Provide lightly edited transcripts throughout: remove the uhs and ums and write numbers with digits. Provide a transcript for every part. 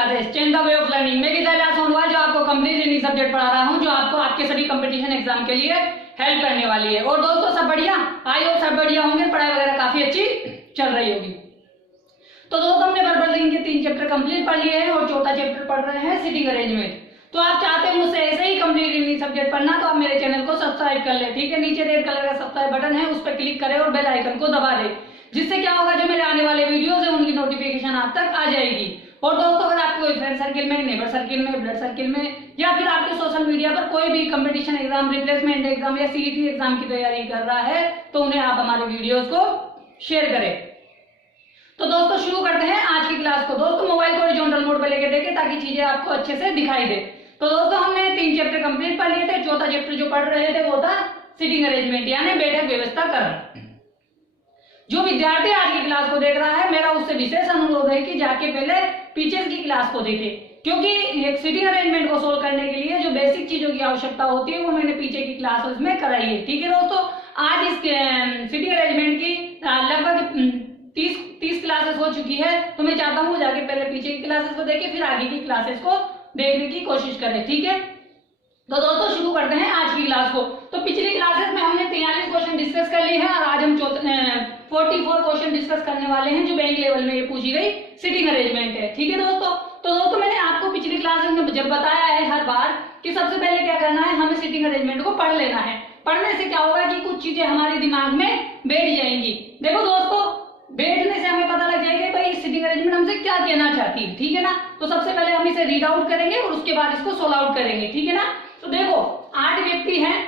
Classes change the way of learning में किताब सोनवाल जो आपको कंप्लीट रीडिंग सब्जेक्ट पढ़ा रहा हूं, जो आपको आपके सभी कंपटीशन एग्जाम के लिए हेल्प करने वाली है। और दोस्तों सब बढ़िया, आई होप सब बढ़िया होंगे, पढ़ाई वगैरह काफी अच्छी चल रही होगी। तो दोस्तों हमने वर्बल रीडिंग के 3 चैप्टर कंप्लीट पढ़ लिए हैं और चौथा चैप्टर पढ़ रहे हैं सिटिंग अरेंजमेंट। तो आप चाहते हैं मुझसे ऐसे ही कंप्लीट रीडिंग सब्जेक्ट पढ़ना, तो आप मेरे चैनल को सब्सक्राइब कर ले, ठीक है। नीचे रेड कलर का सब्सक्राइब बटन है, उस पर क्लिक करें और बेल आइकन को दबा दें, जिससे क्या होगा जो मेरे आने वाले वीडियोस है उनकी नोटिफिकेशन आप तक आ जाएगी। और दोस्तों अगर आपको कोई फ्रेंड सर्किल में, नेबर सर्किल में, ब्लड सर्किल में या फिर आपके सोशल मीडिया पर कोई भी कंपटीशन एग्जाम, रिप्लेसमेंट एग्जाम या सीईटी एग्जाम की तैयारी कर रहा है, तो उन्हें आप हमारे वीडियोस को शेयर करें। तो दोस्तों शुरू करते हैं आज की क्लास को। दोस्तों मोबाइल को हॉरिजॉन्टल मोड पे लेके देखें ताकि चीजें आपको अच्छे से दिखाई दे। तो दोस्तों हमने 3 चैप्टर कंप्लीट पढ़ लिए थे। चौथा चैप्टर जो पढ़ रहे थे वो था सिटिंग अरेंजमेंट यानी बैठक व्यवस्था करण। जो विद्यार्थी आज की क्लास को देख रहा है, मेरा उससे विशेष अनुरोध है कि जाके पहले पीछे की क्लास को देखे, क्योंकि एक सिटिंग अरेंजमेंट को सोल्व करने के लिए जो बेसिक चीजों की आवश्यकता होती है वो मैंने पीछे की क्लास में कराई है, ठीक है दोस्तों। आज इस सिटिंग अरेंजमेंट की लगभग 30 क्लासेस हो चुकी है, तो मैं चाहता हूँ जाके पहले पीछे की क्लासेस को देखे फिर आगे की क्लासेस को देखने की कोशिश करें, ठीक है। तो दोस्तों शुरू करते हैं आज की क्लास को। तो पिछली क्लासेस में हमने 43 क्वेश्चन डिस्कस कर लिए हैं और आज हम 44 क्वेश्चन डिस्कस करने वाले हैं जो बैंक लेवल में ये पूछी गई सिटिंग अरेंजमेंट है, ठीक है दोस्तों। तो दोस्तों मैंने आपको पिछली क्लासेस में जब बताया है हर बार कि सबसे पहले क्या करना है, हमें सिटिंग अरेंजमेंट को पढ़ लेना है। पढ़ने से क्या होगा कि कुछ चीजें हमारे दिमाग में बैठ जाएंगी। देखो दोस्तों, बैठने से हमें पता लग जाएगा भाई सिटिंग अरेंजमेंट हमसे क्या कहना चाहती है, ठीक है ना। तो सबसे पहले हम इसे रीड आउट करेंगे और उसके बाद इसको सोल्व आउट करेंगे, ठीक है ना। तो देखो 8 व्यक्ति हैं,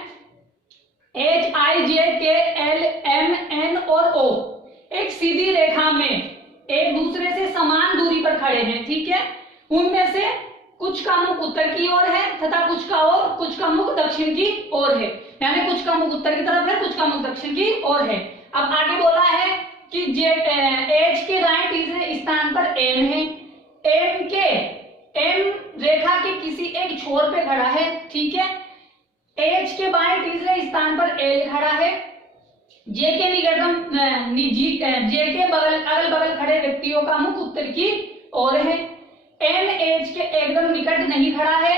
H I J K L M N और O एक सीधी रेखा में एक दूसरे से समान दूरी पर खड़े हैं, ठीक है। उनमें से कुछ का मुख उत्तर की ओर है तथा कुछ का मुख दक्षिण की ओर है, यानी कुछ का मुख उत्तर की तरफ है, कुछ का मुख दक्षिण की ओर है। अब आगे बोला है कि H के दाएं तीसरे स्थान पर M है, M रेखा के किसी एक छोर पे खड़ा है, ठीक है। H के बाएं तीसरे स्थान पर L खड़ा है, J के अगल बगल खड़े व्यक्तियों का मुख उत्तर की ओर है, N H के एकदम निकट नहीं खड़ा है,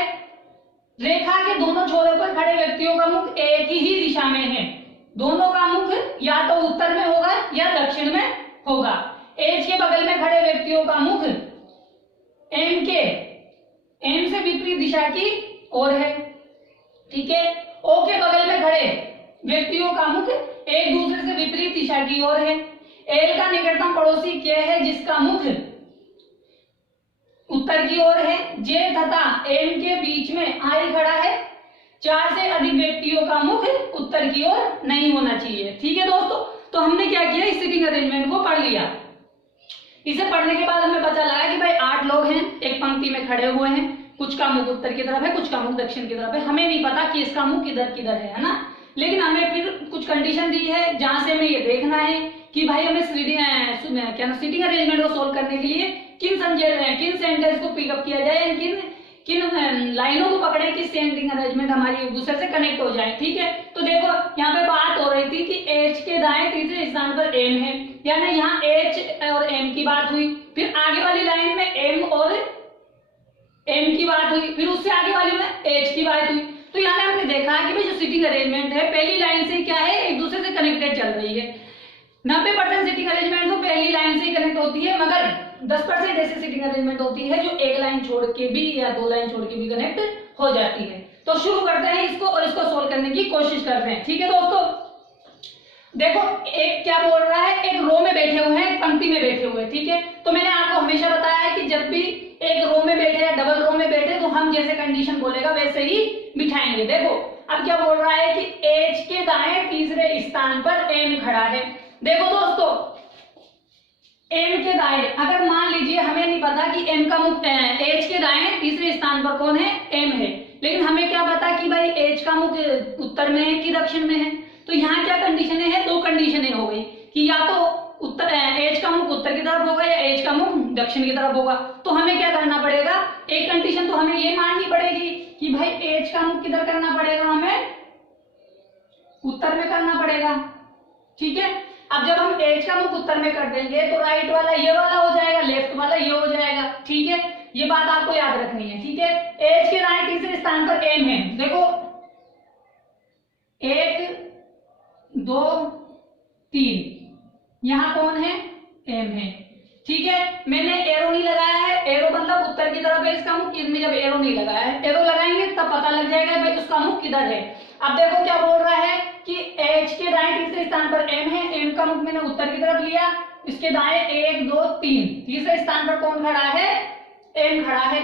रेखा के दोनों छोरों पर खड़े व्यक्तियों का मुख एक ही दिशा में है, दोनों का मुख या तो उत्तर में होगा या दक्षिण में होगा। H के बगल में खड़े व्यक्तियों का मुख M से विपरीत दिशा की ओर है, ठीक है। O के बगल में खड़े व्यक्तियों का मुख एक दूसरे से विपरीत दिशा की ओर है। L का निकटतम पड़ोसी K है जिसका मुख उत्तर की ओर है। J तथा M के बीच में I खड़ा है, 4 से अधिक व्यक्तियों का मुख उत्तर की ओर नहीं होना चाहिए, ठीक है दोस्तों। तो हमने क्या किया, इस सिटिंग अरेंजमेंट को पढ़ लिया। इसे पढ़ने के बाद हमें पता लगा कि भाई 8 लोग हैं, एक पंक्ति में खड़े हुए हैं, कुछ का मुख उत्तर की तरफ है, कुछ का मुख दक्षिण की तरफ है। हमें नहीं पता कि इसका मुख किधर है ना, लेकिन हमें फिर कुछ कंडीशन दी है जहां से हमें ये देखना है कि भाई हमें सिटिंग अरेंजमेंट को सोल्व करने के लिए किन सेंटेंस को पिकअप किया जाए, किन लाइनों को पकड़े कि सिटिंग अरेंजमेंट हमारी एक दूसरे से कनेक्ट हो जाए, ठीक है। तो देखो यहाँ पे बात हो रही थी कि H के दाएं तीसरे स्थान पर M है, यानी यहाँ H और M की बात हुई, फिर आगे वाली लाइन में M और M की बात हुई, फिर उससे आगे वाली में H की बात हुई। तो यहाँ हमने देखा कि भाई जो सिटिंग अरेंजमेंट है पहली लाइन से क्या है, एक दूसरे से कनेक्टेड चल रही है। 90% सिटिंग अरेंजमेंट तो पहली लाइन से ही कनेक्ट होती है, मगर 10% ऐसी सिटिंग अरेंजमेंट होती है जो एक लाइन छोड़ के भी या 2 लाइन छोड़ के भी कनेक्ट हो जाती है। तो शुरू करते हैं इसको और इसको सोल्व करने की कोशिश करते हैं, ठीक है दोस्तों। देखो एक क्या बोल रहा है, एक रो में बैठे हुए हैं, एक पंक्ति में बैठे हुए हैं, ठीक है। तो मैंने आपको हमेशा बताया है कि जब भी एक रो में बैठे या डबल रो में बैठे तो हम जैसे कंडीशन बोलेगा वैसे ही बिठाएंगे। देखो अब क्या बोल रहा है कि H के दाएं तीसरे स्थान पर M खड़ा है। देखो दोस्तों M के दाएं, अगर मान लीजिए हमें नहीं पता कि M का मुख H के दाएं तीसरे स्थान पर कौन है, M है, लेकिन हमें क्या पता कि भाई H का मुख उत्तर में है कि दक्षिण में है। तो यहाँ क्या कंडीशनें हैं, 2 कंडीशनें हो गई कि या तो H का मुख उत्तर की तरफ होगा या H का मुख दक्षिण की तरफ होगा। तो हमें क्या करना पड़ेगा, एक कंडीशन तो हमें ये माननी पड़ेगी कि भाई H का मुख किधर करना पड़ेगा, हमें उत्तर में करना पड़ेगा, ठीक है। अब जब हम H का मुख उत्तर में कर देंगे तो राइट वाला ये वाला हो जाएगा, लेफ्ट वाला ये हो जाएगा, ठीक है। ये बात आपको याद रखनी है, ठीक है। एच के दाएं तीसरे स्थान पर एम है। देखो 1 2 3, यहां कौन है, एम है, ठीक है। मैंने एरो नहीं लगाया है, एरो मतलब उत्तर की तरफ है इसका मुख, इसमें जब एरो नहीं लगाया है, एरो लगाएंगे तब पता लग जाएगा भाई उसका मुख किधर है। अब देखो क्या बोल रहा है कि एच के दाएं तीसरे स्थान पर एम है, एम का मुख मैंने उत्तर की तरफ लिया, इसके दाएं 1 2 3, तीसरे स्थान पर कौन खड़ा है, एम खड़ा है।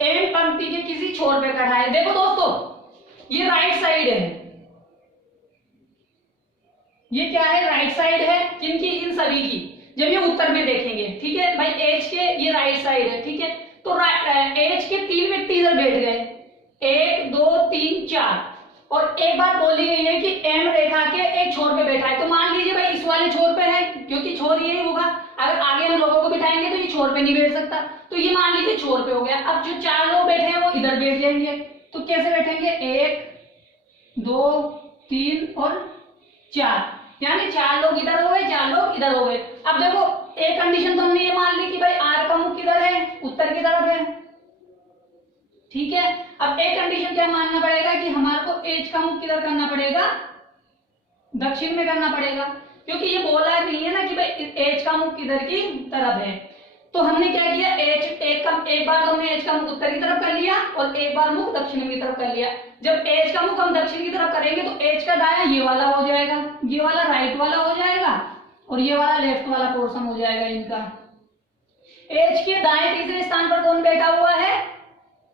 एम पंक्ति के किसी छोर पे खड़ा है। देखो दोस्तों ये राइट साइड है, ये क्या है, राइट साइड है, किनकी, इन सभी की, जब ये उत्तर में देखेंगे, ठीक है भाई। एच के ये राइट साइड है, ठीक है। तो एच के 3 व्यक्ति इधर बैठ गए, 1 2 3 4, और एक बात बोली गई है कि एम रेखा के एक छोर पे बैठा है। तो मान लीजिए भाई इस वाले छोर पे है, क्योंकि छोर ये होगा, अगर आगे हम लोगों को बिठाएंगे तो ये छोर पे नहीं बैठ सकता, तो ये मान लीजिए छोर पे हो गया। अब जो 4 लोग बैठे हैं वो इधर बैठ जाएंगे, तो कैसे बैठेंगे, 1 2 3 और 4, यानी 4 लोग इधर हो गए, 4 लोग इधर हो गए। अब देखो एक कंडीशन तो हमने ये मान ली कि भाई आर का मुख किधर है, उत्तर की तरफ है, ठीक है। अब एक कंडीशन क्या मानना पड़ेगा कि हमारे को एच का मुख किधर करना पड़ेगा, दक्षिण में करना पड़ेगा, क्योंकि ये बोला नहीं है ना कि भाई एच का मुख किधर की तरफ है। तो हमने क्या किया, एक बार तो हमने एच का मुख उत्तर की तरफ कर लिया और एक बार मुख दक्षिण की तरफ कर लिया। जब एच का मुख हम दक्षिण की तरफ करेंगे तो एच का दाया ये वाला हो जाएगा, ये वाला राइट वाला हो जाएगा और ये वाला लेफ्ट वाला पोर्शन हो जाएगा इनका। एच के दाएं तीसरे स्थान पर कौन बैठा हुआ है,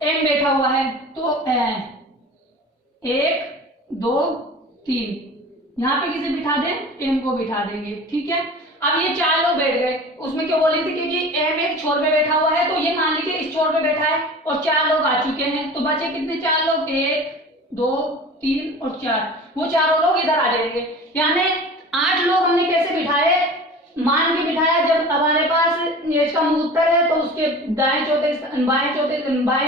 एम बैठा हुआ है। तो 1 2 3, यहाँ पे किसे बिठा दें, एम को बिठा देंगे, ठीक है। अब ये 4 लोग बैठ गए, उसमें क्यों बोली थी, क्योंकि एम एक छोर पे बैठा हुआ है, तो ये मान लीजिए इस छोर पे बैठा है और 4 लोग आ चुके हैं, तो बचे कितने, 4 लोग, 1 2 3 और 4, वो चारों लोग इधर आ जाएंगे। यानी 8 लोग हमने कैसे बिठाए, मान के बिठाया, जब हमारे पास एच का मुख उत्तर है तो उसके बाएं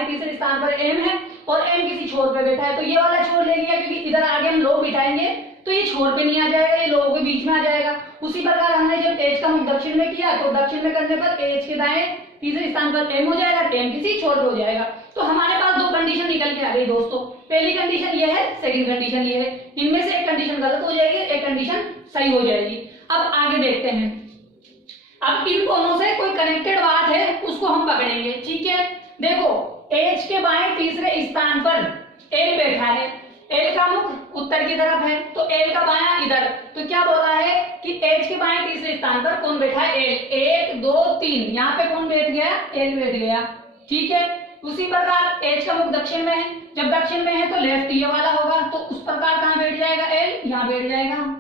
तीसरे स्थान पर एम है और एम किसी छोर पे बैठा है, तो ये वाला छोर ले लिया, क्योंकि इधर आगे हम लोग बिठाएंगे तो ये छोर पे नहीं आ जाएगा, ये लोगों के बीच में आ जाएगा। उसी प्रकार हमने जब एच का मुख दक्षिण में किया तो दक्षिण में करने पर एच के दाएं तीसरे स्थान पर एम हो जाएगा, एम किसी छोर पे हो जाएगा। तो हमारे पास 2 कंडीशन निकल के आ गई दोस्तों। पहली कंडीशन ये है, सेकंड कंडीशन ये है, इनमें से एक कंडीशन गलत हो जाएगी, एक कंडीशन सही हो जाएगी। अब आगे देखते हैं, अब इन दोनों से कोई कनेक्टेड बात है उसको हम पकड़ेंगे, ठीक है। देखो एच के बाएं तीसरे स्थान पर एल बैठा है, एल का मुख उत्तर की तरफ है, तो एल का बायां इधर, तो क्या बोला है कि एच के बाएं तीसरे स्थान पर कौन बैठा है, एल। 1 2 3, यहाँ पे कौन बैठ गया, एल बैठ गया, ठीक है। उसी प्रकार एच का मुख दक्षिण में है, जब दक्षिण में है तो लेफ्ट ये वाला होगा, तो उस प्रकार कहाँ बैठ जाएगा, एल यहाँ बैठ जाएगा।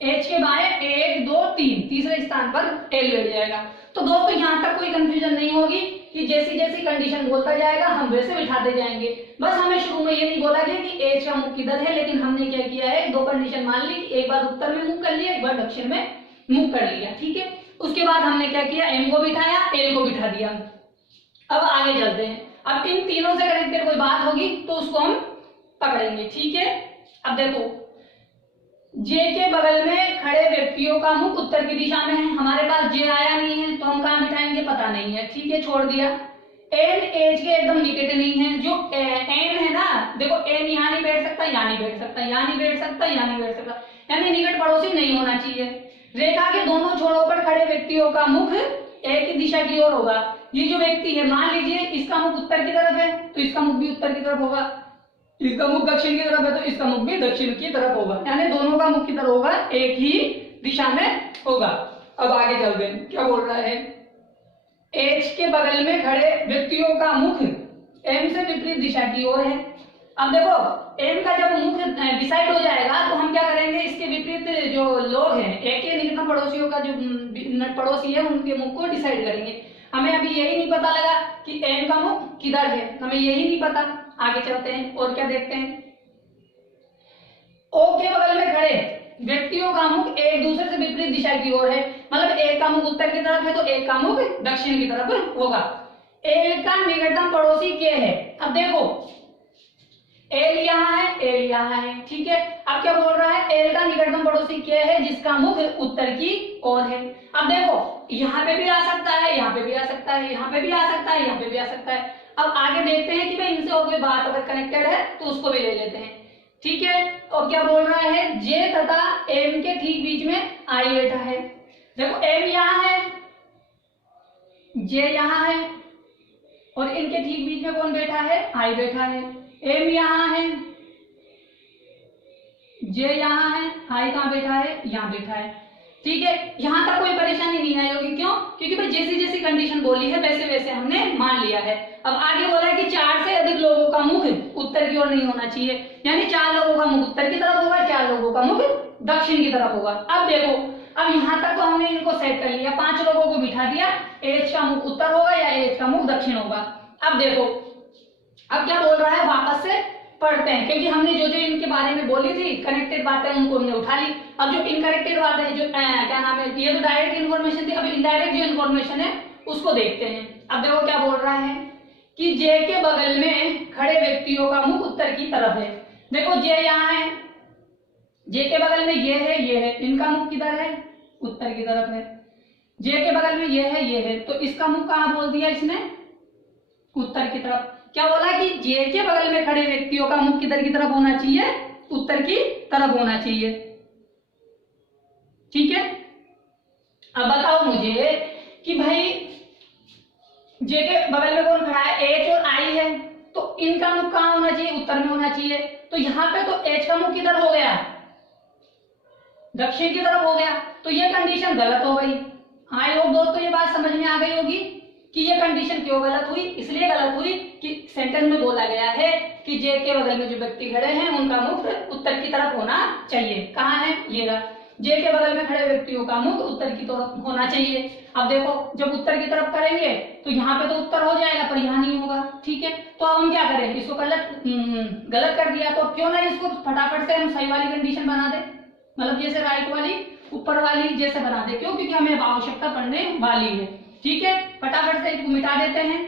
एच के बाएं 1 2 3, तीसरे स्थान पर एल बैठ जाएगा। तो दोस्तों यहाँ तक कोई कंफ्यूजन नहीं होगी कि जैसी जैसी कंडीशन बोलता जाएगा हम वैसे बिठाते जाएंगे। बस हमें शुरू में ये नहीं बोला गया कि एच का मुख किधर है, लेकिन हमने क्या किया है, 2 कंडीशन मान ली कि एक बार उत्तर में मुख कर लिया, एक बार दक्षिण में मुख कर लिया, ठीक है। उसके बाद हमने क्या किया, एम को बिठाया, एल को बिठा दिया। अब आगे चलते हैं, अब इन तीनों से कनेक्टेड कोई बात होगी तो उसको हम पकड़ेंगे, ठीक है। अब देखो जे के बगल में खड़े व्यक्तियों का मुख उत्तर की दिशा में है, हमारे पास जे आया नहीं है तो हम कहाँ बिठाएंगे, पता नहीं है, ठीक है, छोड़ दिया। एन एच के एकदम निकट नहीं है, जो एन है ना, देखो एन यहाँ नहीं बैठ सकता, यहाँ नहीं बैठ सकता, यहाँ नहीं बैठ सकता, यहाँ नहीं बैठ सकता, यानी निकट पड़ोसी नहीं होना चाहिए। रेखा के दोनों छोरों पर खड़े व्यक्तियों का मुख एक ही दिशा की ओर होगा। ये जो व्यक्ति है, मान लीजिए इसका मुख उत्तर की तरफ है तो इसका मुख भी उत्तर की तरफ होगा, इसका मुख दक्षिण की तरफ है तो इसका मुख भी दक्षिण की तरफ होगा, यानी दोनों का मुख किधर होगा, एक ही दिशा में होगा। अब आगे चलते हैं, क्या बोल रहा है, एच के बगल में खड़े व्यक्तियों का मुख एम से विपरीत दिशा की ओर है। अब देखो एम का जब मुख डिसाइड हो जाएगा तो हम क्या करेंगे, इसके विपरीत जो लोग हैं, एक के निकट पड़ोसियों का जो पड़ोसी है उनके मुख को डिसाइड करेंगे। हमें अभी यही नहीं पता लगा कि एम का मुख किधर है, हमें यही नहीं पता। आगे चलते हैं और क्या देखते हैं, ओ के बगल में खड़े व्यक्तियों का मुख एक दूसरे से विपरीत दिशा की ओर है, मतलब एक का मुख उत्तर की तरफ है तो एक का मुख दक्षिण की तरफ होगा। एल का निकटतम पड़ोसी के है। अब देखो एल यहाँ है, एल यहाँ है, ठीक है। अब क्या बोल रहा है, एल का निकटतम पड़ोसी क्या है जिसका मुख उत्तर की ओर है। अब देखो यहाँ पे भी आ सकता है, यहाँ पे भी आ सकता है, यहाँ पे भी आ सकता है, यहाँ पे भी आ सकता है। अब आगे देखते हैं कि भाई इनसे और कोई बात अगर कनेक्टेड है तो उसको भी ले लेते हैं, ठीक है। और क्या बोल रहा है, जे तथा एम के ठीक बीच में आई बैठा है। देखो एम यहाँ है, जे यहाँ है और इनके ठीक बीच में कौन बैठा है, आई बैठा है। एम यहाँ है, जे यहाँ है, आई कहाँ बैठा है, यहाँ बैठा है, ठीक है। यहां तक कोई परेशानी नहीं आई होगी, क्यों? क्योंकि भाई जैसी जैसी कंडीशन बोली है वैसे वैसे हमने मान लिया है। अब आगे बोला है कि 4 से अधिक लोगों का मुख उत्तर की ओर नहीं होना चाहिए, यानी 4 लोगों का मुख उत्तर की तरफ होगा, 4 लोगों का मुख दक्षिण की तरफ होगा। अब देखो, अब यहाँ तक तो हमने इनको सेट कर लिया, 5 लोगों को बिठा दिया, एच का मुख उत्तर होगा या एच का मुख दक्षिण होगा। अब देखो अब क्या बोल रहा है, वापस से पढ़ते हैं, क्योंकि हमने जो जो इनके बारे में बोली थी कनेक्टेड बातें उनको हमने उठा ली। अब जो इनकनेक्टेड बातें जो क्या नाम है, ये तो डायरेक्ट इन्फॉर्मेशन थी, अब इनडायरेक्ट जो इन्फॉर्मेशन है उसको देखते हैं। अब देखो क्या बोल रहा है कि जे के बगल में खड़े व्यक्तियों का मुख उत्तर की तरफ है। देखो जे यहाँ है, जे के बगल में ये है, इनका मुख किधर है, उत्तर की तरफ है। जे के बगल में ये है, तो इसका मुख कहाँ बोल दिया इसने, उत्तर की तरफ। क्या बोला कि जे के बगल में खड़े व्यक्तियों का मुख किधर की तरफ होना चाहिए, उत्तर की तरफ होना चाहिए, ठीक है। अब बताओ मुझे कि भाई जे के बगल में कौन खड़ा है, एच और आई है, तो इनका मुख कहाँ होना चाहिए, उत्तर में होना चाहिए। तो यहाँ पे तो एच का मुख किधर हो गया, दक्षिण की तरफ हो गया, तो ये कंडीशन गलत हो गई। आई होप दोस्तों ये बात समझ में आ गई होगी कि ये कंडीशन क्यों गलत हुई। इसलिए गलत हुई कि सेंटेंस में बोला गया है कि जे के बगल में जो व्यक्ति खड़े हैं उनका मुख उत्तर की तरफ होना चाहिए। कहाँ है, ये रहा, जे के बगल में खड़े व्यक्तियों का मुख उत्तर की तरफ होना चाहिए। अब देखो जब उत्तर की तरफ करेंगे तो यहाँ पे तो उत्तर हो जाएगा पर यहाँ नहीं होगा, ठीक है। तो अब हम क्या करें, इसको गलत कर दिया, तो क्यों ना इसको फटाफट से हम सही वाली कंडीशन बना दे, मतलब जैसे राइट वाली ऊपर वाली जैसे बना दे। क्यों, क्योंकि हमें आवश्यकता पड़ने वाली है, ठीक है। फटाफट से इसको मिटा देते हैं,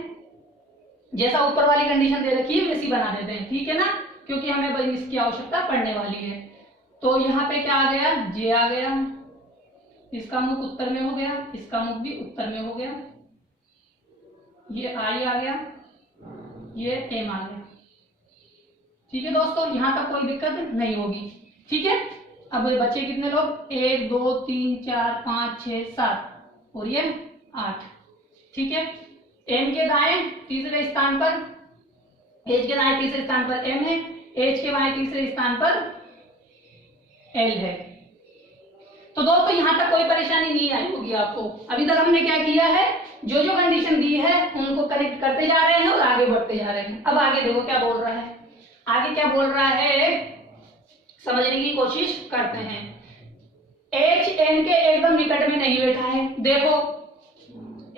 जैसा ऊपर वाली कंडीशन दे रखी है वैसी बना देते हैं, ठीक है ना, क्योंकि हमें इसकी आवश्यकता पड़ने वाली है। तो यहाँ पे क्या आ गया, जे आ गया, इसका मुख उत्तर में हो गया, इसका मुख भी उत्तर में हो गया, ये आई आ गया, ये एम आ गया, ठीक है दोस्तों। यहाँ तक कोई दिक्कत नहीं होगी, ठीक है। अब बच्चे कितने लोग, 1 2 3 4 5 6 7 और ये 8, ठीक है। एम के दाएं तीसरे स्थान पर, एच के दाएं तीसरे स्थान पर एम है, एच के बाएं तीसरे स्थान पर एल है। तो दोस्तों यहाँ तक कोई परेशानी नहीं आई होगी आपको। अभी तक हमने क्या किया है, जो जो कंडीशन दी है उनको कनेक्ट करते जा रहे हैं और आगे बढ़ते जा रहे हैं। अब आगे देखो क्या बोल रहा है, आगे क्या बोल रहा है समझने की कोशिश करते हैं। एच एन के एकदम निकट में नहीं बैठा है। देखो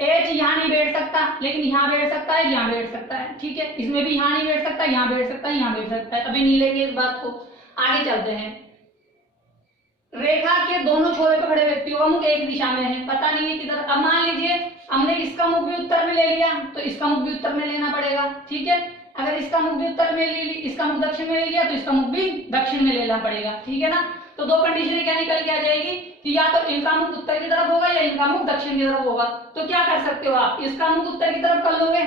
एच यहाँ नहीं बैठ सकता, लेकिन यहाँ बैठ सकता है, यहाँ बैठ सकता है, ठीक है। इसमें भी यहाँ नहीं बैठ सकता, यहाँ बैठ सकता है, यहाँ बैठ सकता है। अभी नहीं लेंगे इस बात को, आगे चलते हैं। रेखा के दोनों छोरे पर खड़े व्यक्तियों का मुख एक दिशा में है, पता नहीं है किधर। अब मान लीजिए हमने इसका मुख भी उत्तर में ले लिया तो इसका मुख भी उत्तर में लेना पड़ेगा, ठीक है। अगर इसका मुख भी उत्तर में ले ली, इसका मुख दक्षिण में ले लिया तो इसका मुख भी दक्षिण में लेना पड़ेगा, ठीक है ना। तो दो कंडीशन क्या निकल के आ जाएगी कि या तो इनका मुख उत्तर की तरफ होगा या इनका मुख दक्षिण की तरफ होगा। तो क्या कर सकते हो आप, इसका मुख उत्तर की तरफ कर लोगे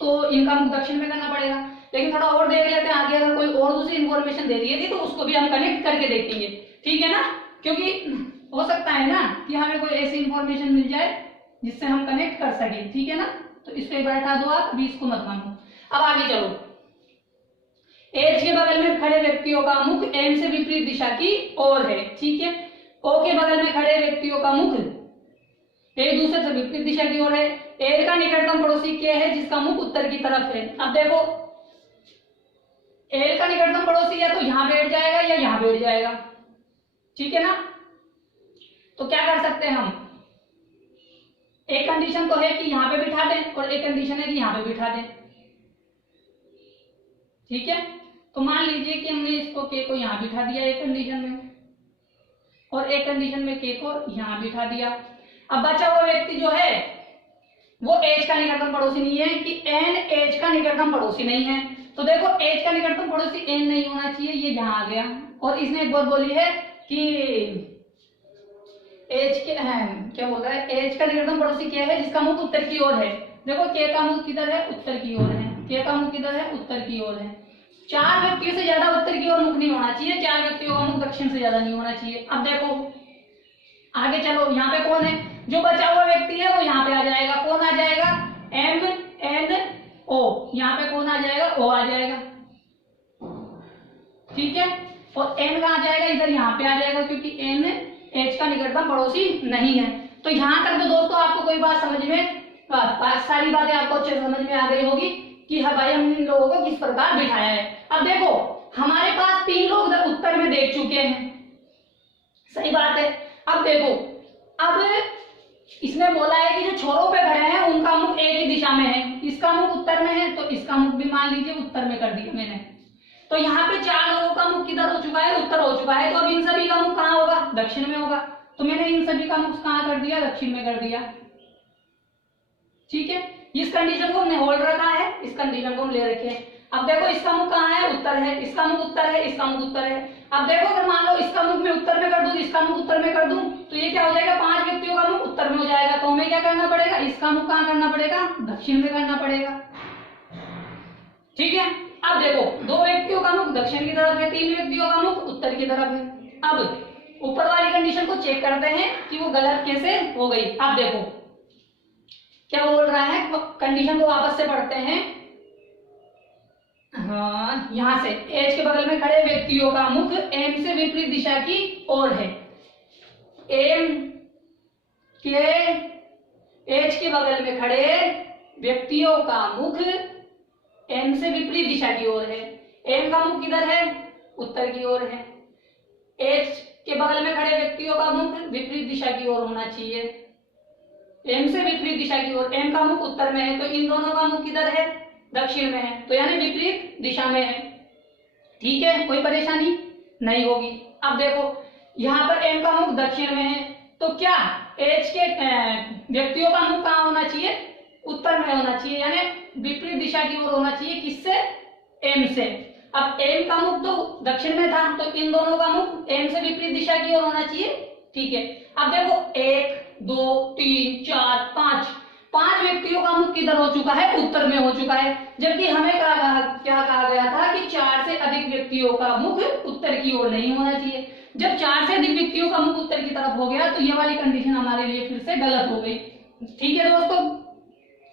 तो इनका मुख दक्षिण में करना पड़ेगा। लेकिन थोड़ा और देख लेते हैं आगे, अगर कोई और दूसरी इन्फॉर्मेशन दे दी थी तो उसको भी हम कनेक्ट करके देखेंगे, ठीक है ना। क्योंकि हो सकता है ना कि हमें कोई ऐसी इन्फॉर्मेशन मिल जाए जिससे हम कनेक्ट कर सके, ठीक है ना। तो इस पे बैठा दो आप, अभी इसको मत मानो। अब आगे चलो, एच के बगल में खड़े व्यक्तियों का मुख एम से विपरीत दिशा की ओर है, ठीक है। ओ के बगल में खड़े व्यक्तियों का मुख एक दूसरे से विपरीत दिशा की ओर है। एल का निकटतम पड़ोसी क्या है जिसका मुख उत्तर की तरफ है। अब देखो एल का निकटतम पड़ोसी या तो यहां बैठ जाएगा या यहां बैठ जाएगा, ठीक है ना। तो क्या कर सकते हैं हम, एक कंडीशन तो है कि यहां पे बिठा दें और एक कंडीशन है कि यहां पे बिठा दें, ठीक है। तो मान लीजिए कि हमने इसको के को यहां बिठा दिया एक कंडीशन में और एक कंडीशन में के को यहां बिठा दिया। अब बचा हुआ व्यक्ति जो है वो एच का निकटतम पड़ोसी नहीं है कि एन एच का निकटतम पड़ोसी नहीं है। तो देखो एच का निकटतम पड़ोसी एन नहीं होना चाहिए, ये यहाँ आ गया। और इसने एक बात बोली है कि एच के क्या बोल रहा है, एच का निकटतम पड़ोसी क्या है जिसका मुख उत्तर की ओर है। देखो के का मुख किधर है, उत्तर की ओर है। के का मुख किधर है, उत्तर की ओर है। 4 व्यक्तियों से ज्यादा उत्तर की ओर मुख नहीं होना चाहिए, 4 व्यक्तियों का मुख दक्षिण से ज्यादा नहीं होना चाहिए। अब देखो आगे चलो, यहाँ पे कौन है, जो बचा हुआ व्यक्ति है वो यहाँ पे आ जाएगा। कौन आ जाएगा, एम एन ओ, यहाँ पे कौन आ जाएगा, ओ आ जाएगा, ठीक है। और एन कहाँ आ जाएगा, इधर यहाँ पे आ जाएगा, क्योंकि एन एच का निकटतम पड़ोसी नहीं है। तो यहाँ तक तो दोस्तों आपको कोई बात समझ में, सारी बातें आपको अच्छे समझ में आ गई होगी कि हाँ भाई हमने इन लोगों को किस प्रकार बिठाया है। अब देखो हमारे पास 3 लोग उत्तर में देख चुके हैं, सही बात है। अब देखो, अब इसने बोला है कि जो छोरों पे खड़े हैं उनका मुख एक ही दिशा में है, इसका मुख उत्तर में है, तो इसका मुख भी मान लीजिए उत्तर में कर दिया मैंने। तो यहाँ पे 4 लोगों का मुख किधर हो चुका है, उत्तर हो चुका है। तो अब इन सभी का मुख कहाँ होगा, दक्षिण में होगा। तो मैंने इन सभी का मुख कहाँ कर दिया, दक्षिण में कर दिया, ठीक है। इस कंडीशन को हमने होल्ड रखा है, इस कंडीशन को हम ले रखे हैं। अब देखो इसका मुख कहाँ है, उत्तर है, इसका मुख उत्तर है, इसका मुख उत्तर है। अब देखो अगर मान लो इसका मुख मैं उत्तर में कर दूं, इसका मुख उत्तर में कर दूं, तो ये क्या हो जाएगा, 5 व्यक्तियों का मुख उत्तर में हो जाएगा। तो हमें क्या करना पड़ेगा, इसका मुख कहाँ करना पड़ेगा, दक्षिण में करना पड़ेगा, ठीक है। अब देखो 2 व्यक्तियों का मुख दक्षिण की तरफ है, 3 व्यक्तियों का मुख उत्तर की तरफ है। अब ऊपर वाली कंडीशन को चेक करते हैं कि वो गलत कैसे हो गई। अब देखो क्या बोल रहा है, कंडीशन को वापस से पढ़ते हैं। हाँ, यहां से एच के बगल में खड़े व्यक्तियों का मुख एम से विपरीत दिशा की ओर है। एम के एच के बगल में खड़े व्यक्तियों का मुख एम से विपरीत दिशा की ओर है। एम का मुख किधर है, उत्तर की ओर है। एच के बगल में खड़े व्यक्तियों का मुख विपरीत दिशा की ओर होना चाहिए, एम से विपरीत दिशा की ओर। एम का मुख उत्तर में है, तो इन दोनों का मुख किधर है, दक्षिण में है, तो यानी विपरीत दिशा में है, ठीक है। कोई परेशानी नहीं होगी। अब देखो यहाँ पर एम का मुख दक्षिण में है, तो क्या एच के व्यक्तियों का मुख कहाँ होना चाहिए, उत्तर में होना चाहिए, यानी विपरीत दिशा की ओर होना चाहिए। किससे, एम से। अब एम का मुख तो दक्षिण में था, तो इन दोनों का मुख एम से विपरीत दिशा की ओर होना चाहिए, ठीक है। अब देखो 1 2 3 4 5 व्यक्तियों का मुख किधर हो चुका है, उत्तर में हो चुका है। जबकि हमें क्या कहा गया था कि 4 से अधिक व्यक्तियों का मुख उत्तर की ओर नहीं होना चाहिए। जब 4 से अधिक व्यक्तियों का मुख उत्तर की तरफ हो गया तो ये वाली कंडीशन हमारे लिए फिर से गलत हो गई, ठीक है दोस्तों।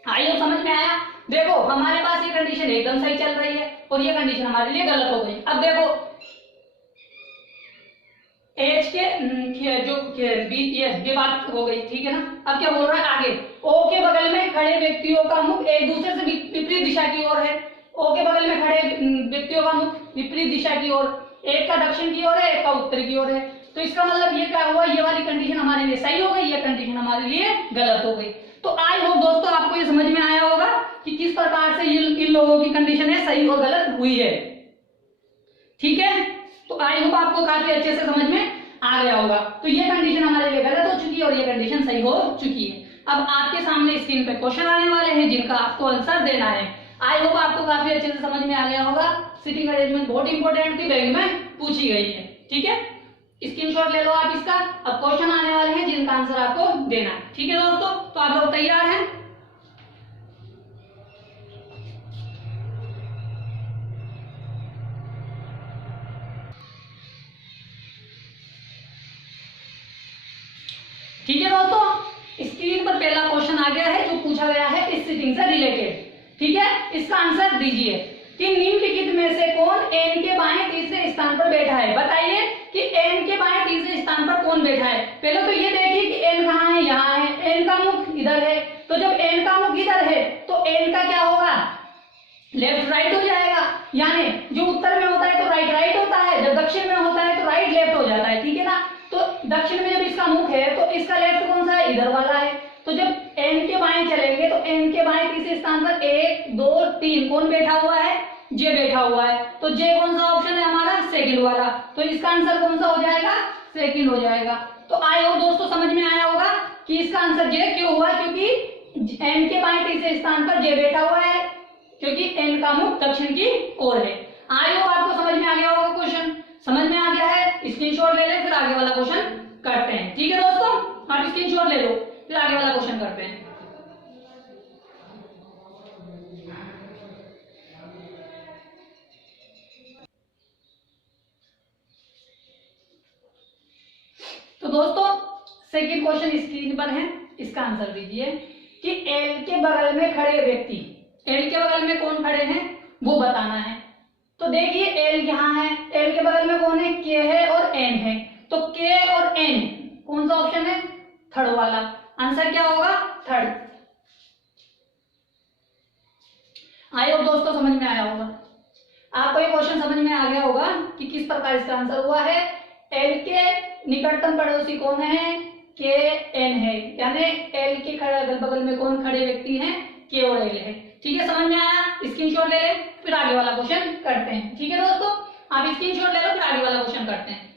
आइए समझ में आया। देखो हमारे पास ये कंडीशन एकदम सही चल रही है और ये कंडीशन हमारे लिए गलत हो गई। अब देखो एच के जो ये बात हो गई, ठीक है ना। अब क्या बोल रहा है आगे, ओ के बगल में खड़े व्यक्तियों का मुख एक दूसरे से विपरीत दिशा की ओर है। ओ के बगल में खड़े व्यक्तियों का मुख विपरीत दिशा की ओर, एक का दक्षिण की ओर है, एक का उत्तर की ओर है। तो इसका मतलब ये क्या हुआ, ये वाली कंडीशन हमारे लिए सही हो गई, ये कंडीशन हमारे लिए गलत हो गई। तो आई होप दोस्तों आपको ये समझ में आया होगा कि किस प्रकार से इन लोगों की कंडीशन है सही और गलत हुई है, ठीक है। तो आई होप आपको काफी अच्छे से समझ में आ गया होगा। तो ये कंडीशन हमारे लिए गलत हो चुकी है और ये कंडीशन सही हो चुकी है। अब आपके सामने स्क्रीन पे क्वेश्चन आने वाले हैं जिनका आपको आंसर देना है। आई होप आपको काफी अच्छे से समझ में आ गया होगा। सिटिंग अरेंजमेंट बहुत इंपॉर्टेंट थी, बैंक में पूछी गई है, ठीक है। स्क्रीनशॉट ले लो आप इसका। अब क्वेश्चन आने वाले हैं जिनका आंसर आपको देना है, ठीक है दोस्तों। तो आप लोग तैयार हैं? ठीक है दोस्तों, स्क्रीन पर पहला क्वेश्चन आ गया है जो पूछा गया है इस सिटिंग से रिलेटेड, ठीक है। इसका आंसर दीजिए कि निम्नलिखित में से कौन एन के बाएं तीसरे स्थान पर बैठा है। बताइए कि एन के बाएं तीसरे स्थान पर कौन बैठा है। पहले तो ये देखिए कि एन कहाँ है, यहाँ है। एन का मुख इधर है, तो जब एन का मुख इधर है तो एन का क्या होगा, लेफ्ट राइट हो जाएगा। यानी जो उत्तर में होता है तो राइट राइट होता है, जब दक्षिण में होता है तो राइट लेफ्ट हो जाता है, ठीक है ना। तो दक्षिण में जब इसका मुख है तो इसका लेफ्ट कौन सा है, इधर वाला है। तो जब एन के बाएं चलेंगे तो एन के बाएं तीसरे स्थान पर 1 2 3 कौन बैठा हुआ है, जे बैठा हुआ है। तो जे कौन सा ऑप्शन है हमारा, सेकंड वाला। तो इसका आंसर कौन सा हो जाएगा, सेकंड हो जाएगा। तो आई होप दोस्तों समझ में आया होगा कि इसका आंसर जे क्यों हुआ, क्योंकि एन के बाएं तीसरे स्थान पर जे बैठा हुआ है, क्योंकि एन का मुख दक्षिण की ओर है। आई होप आपको समझ में आ गया होगा क्वेश्चन। समझ में आ गया है, स्क्रीनशॉट ले ले, फिर आगे वाला क्वेश्चन करते हैं। ठीक है दोस्तों, आप स्क्रीनशॉट ले लो, फिर आगे वाला क्वेश्चन करते हैं। तो दोस्तों सेकंड क्वेश्चन स्क्रीन पर है, इसका आंसर दीजिए कि एल के बगल में खड़े व्यक्ति, एल के बगल में कौन खड़े हैं वो बताना है। तो देखिए एल यहाँ है, एल के बगल में कौन है, के है और एन है। तो के और एन कौन सा ऑप्शन है, थर्ड वाला। आंसर क्या होगा, थर्ड। आई होप दोस्तों समझ में आया होगा, आपको ये क्वेश्चन समझ में आ गया होगा कि किस प्रकार इसका आंसर हुआ है। एल के निकटतम पड़ोसी कौन है, के एन है, यानी एल के अगल बगल में कौन खड़े व्यक्ति हैं, के और एल है। ठीक है, समझ में आया, स्क्रीनशॉट ले ले, फिर आगे वाला क्वेश्चन करते हैं। ठीक है दोस्तों, आप स्क्रीनशॉट ले लो, फिर आगे वाला क्वेश्चन करते हैं।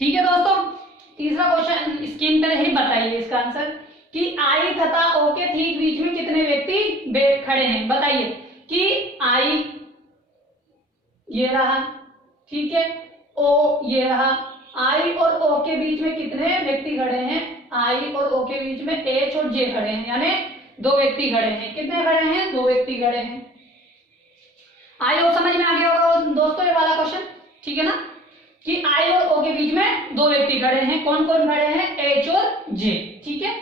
ठीक है दोस्तों, तीसरा क्वेश्चन स्क्रीन पर ही बताइए इसका आंसर कि आई तथा ओ के ठीक बीच में कितने व्यक्ति खड़े हैं। बताइए कि आई ये रहा, ठीक है, ओ ये रहा, आई और ओ के बीच में कितने व्यक्ति खड़े हैं, आई और ओ के बीच में एच और जे खड़े हैं, यानी दो व्यक्ति खड़े हैं। कितने खड़े हैं, दो व्यक्ति खड़े हैं। आई और समझ में आ गया होगा दोस्तों ये वाला क्वेश्चन, ठीक है ना, कि आई और ओ के बीच में दो व्यक्ति खड़े हैं। कौन कौन खड़े हैं, एच और जे। ठीक है,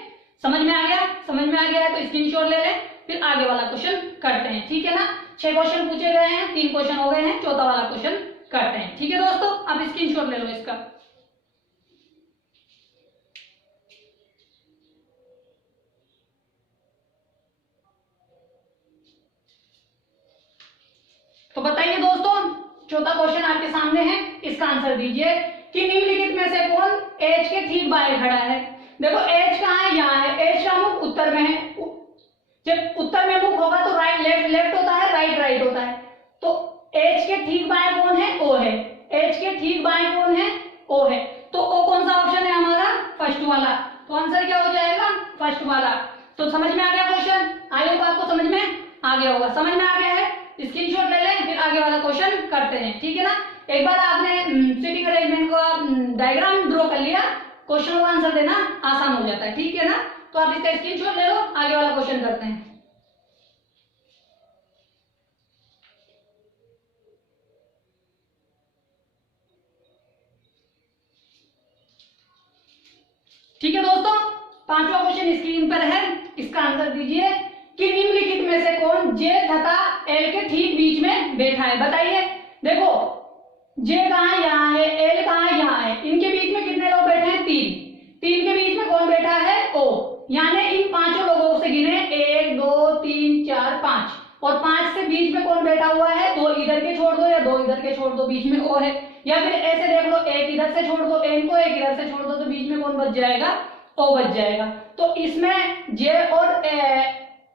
समझ में आ गया, समझ में आ गया है तो स्क्रीनशॉट ले लें, फिर आगे वाला क्वेश्चन करते हैं। ठीक है ना, 6 क्वेश्चन पूछे गए हैं, 3 क्वेश्चन हो गए हैं, चौथा वाला क्वेश्चन करते हैं। ठीक है दोस्तों, आप स्क्रीनशॉट ले लो इसका। तो बताइए दोस्तों, चौथा क्वेश्चन आपके सामने है, इसका आंसर दीजिए कि निम्नलिखित में से कौन एच के ठीक बाएं खड़ा है। देखो एच कहाँ है, यहाँ है, एच का मुख उत्तर में है। जब उत्तर में मुख होगा तो राइट लेफ्ट लेफ्ट होता है, राइट राइट होता है। तो एच के ठीक बाएं कौन है, ओ है। एच के ठीक बाएं कौन है, ओ है। तो ओ कौन सा ऑप्शन है हमारा, फर्स्ट वाला। तो आंसर क्या हो जाएगा, फर्स्ट वाला। तो समझ में आ गया क्वेश्चन, आई होप आपको समझ में आ गया होगा। समझ में आ गया है, स्क्रीनशॉट ले लें, फिर आगे वाला क्वेश्चन करते हैं। ठीक है ना, एक बार आपने सिटिंग अरेंजमेंट को आप डायग्राम ड्रॉ कर लिया, क्वेश्चन का आंसर देना आसान हो जाता है। ठीक है ना, तो आप इसका स्क्रीनशॉट ले लो, आगे वाला क्वेश्चन करते हैं। ठीक है दोस्तों, पांचवा क्वेश्चन स्क्रीन पर है, इसका आंसर दीजिए कि निम्नलिखित में से कौन जे तथा एल के ठीक बीच में बैठा है। बताइए, देखो जे कहाँ है, यहाँ है, एल कहाँ है, यहाँ है, इनके बीच में कितने लोग बैठे हैं, 3। 3 के बीच में कौन बैठा है, ओ, यानी इन पांचों लोगों से गिने 1 2 3 4 5, और 5 से बीच में कौन बैठा हुआ है, 2 इधर के छोड़ दो या 2 इधर के छोड़ दो, बीच में ओ है। या फिर ऐसे देख लो, 1 इधर से छोड़ दो एन को, 1 इधर से छोड़ दो, तो बीच में कौन बच जाएगा, ओ बच जाएगा। तो इसमें जे और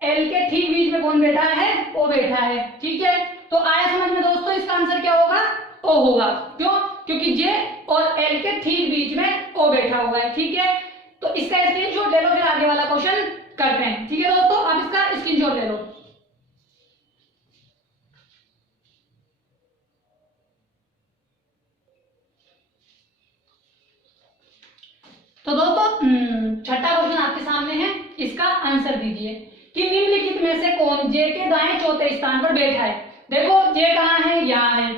एल के ठीक बीच में कौन बैठा है, ओ बैठा है। ठीक है, तो आया समझ में दोस्तों, इसका आंसर क्या होगा, ओ होगा। क्यों, क्योंकि जे और एल के ठीक बीच में ओ बैठा हुआ है। ठीक है, तो इसका स्क्रीनशॉट ले लो, फिर आगे वाला क्वेश्चन करते हैं। ठीक है दोस्तों, आप इसका स्क्रीनशॉट ले लो। तो दोस्तों छठा क्वेश्चन आपके सामने है, इसका आंसर दीजिए कि निम्नलिखित में से कौन जे के दाएं चौथे स्थान पर बैठा है। देखो जे कहाँ है, यहाँ है,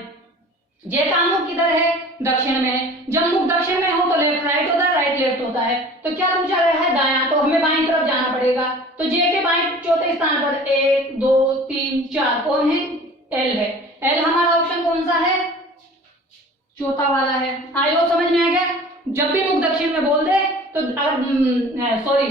जे का मुख किधर है, दक्षिण में है। जब मुख दक्षिण में हो तो लेफ्ट राइट होता है, राइट लेफ्ट होता है। तो क्या पूछा गया है, दायां, तो हमें बाईं तरफ जाना पड़ेगा। तो जे के बाईं चौथे स्थान पर 1 2 3 4 कौन है, एल है। एल हमारा ऑप्शन कौन सा है, चौथा वाला है। आई होप समझ में आ गया। जब भी मुख दक्षिण में बोल दे तो अगर सॉरी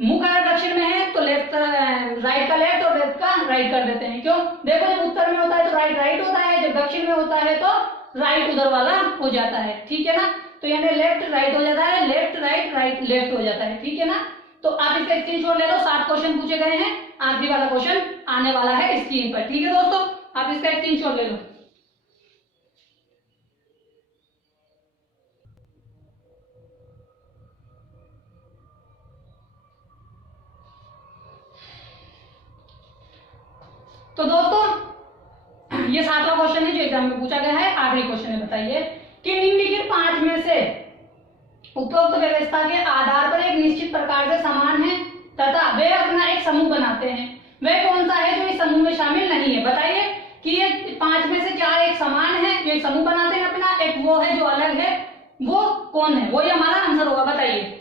मुख अगर दक्षिण में है तो लेफ्ट राइट का लेफ्ट और लेफ्ट का राइट कर देते हैं। क्यों, देखो जब उत्तर में होता है तो राइट राइट होता है, जब दक्षिण में होता है तो राइट उधर वाला हो जाता है। ठीक है ना, तो यानी लेफ्ट राइट हो जाता है, लेफ्ट राइट राइट लेफ्ट हो जाता है। ठीक है ना, तो आप इसका स्क्रीनशॉट ले लो, 7 क्वेश्चन पूछे गए हैं, आखिरी वाला क्वेश्चन आने वाला है स्क्रीन पर। ठीक है दोस्तों, आप इसका स्क्रीनशॉट ले लो। तो दोस्तों ये 7वां क्वेश्चन है जो एग्जाम में पूछा गया है। आखिरी क्वेश्चन है, बताइए कि निम्नलिखित 5 में से उपरोक्त व्यवस्था के आधार पर एक निश्चित प्रकार से समान है तथा वे अपना एक समूह बनाते हैं, वह कौन सा है जो इस समूह में शामिल नहीं है। बताइए कि ये 5 में से 4 एक समान है जो एक समूह बनाते हैं अपना, एक वो है जो अलग है, वो कौन है, वो ही हमारा आंसर होगा। बताइए।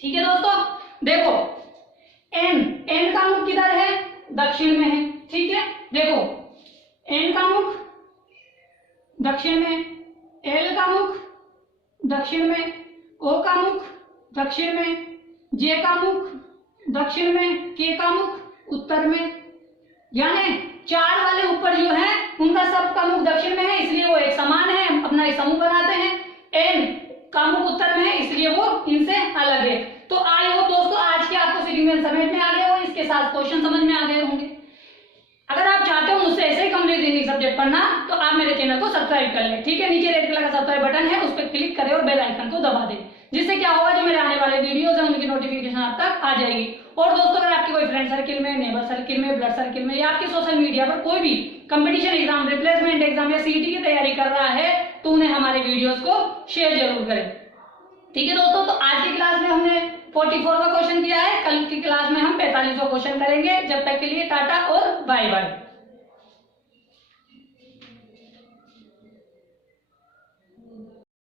ठीक है दोस्तों, देखो एन का मुख किधर है, दक्षिण में है। ठीक है, देखो एन का मुख दक्षिण में, एल का मुख दक्षिण में, ओ का मुख दक्षिण में, जे का मुख दक्षिण में, के का मुख उत्तर में। यानी 4 वाले ऊपर जो है उनका सबका मुख दक्षिण में है, इसलिए वो एक समान है, अपना एक समूह बनाते हैं। एन का मुख उत्तर में है, इसलिए वो इनसे अलग है। तो आई होप दोस्तों आज के आपको सीक्वेंस समझ में आ गए हो, इसके साथ क्वेश्चन समझ में आ गए होंगे। अगर आप चाहते हो मुझसे ऐसे ही कंप्लीट रीजनिंग सब्जेक्ट पढ़ना तो आप मेरे चैनल को सब्सक्राइब कर लें। ठीक है, नीचे रेड कलर का सब्सक्राइब बटन है, उस पर क्लिक करें और बेल आइकन को दबा दें, जिससे क्या होगा जो मेरे आने वाले वीडियोस हैं उनकी नोटिफिकेशन आप तक आ जाएगी। और दोस्तों अगर आपके कोई फ्रेंड सर्किल में, नेबर सर्किल में, ब्लड सर्किल में या आपके सोशल मीडिया पर कोई भी कंपटीशन एग्जाम, रिप्लेसमेंट एग्जाम या सीईटी की तैयारी कर रहा है तो उन्हें हमारे वीडियोस को शेयर जरूर करें। ठीक है दोस्तों, तो आज की क्लास में हमने 44 का क्वेश्चन किया है, कल की क्लास में हम 45वां क्वेश्चन करेंगे। जब तक के लिए टाटा और बाय बाय।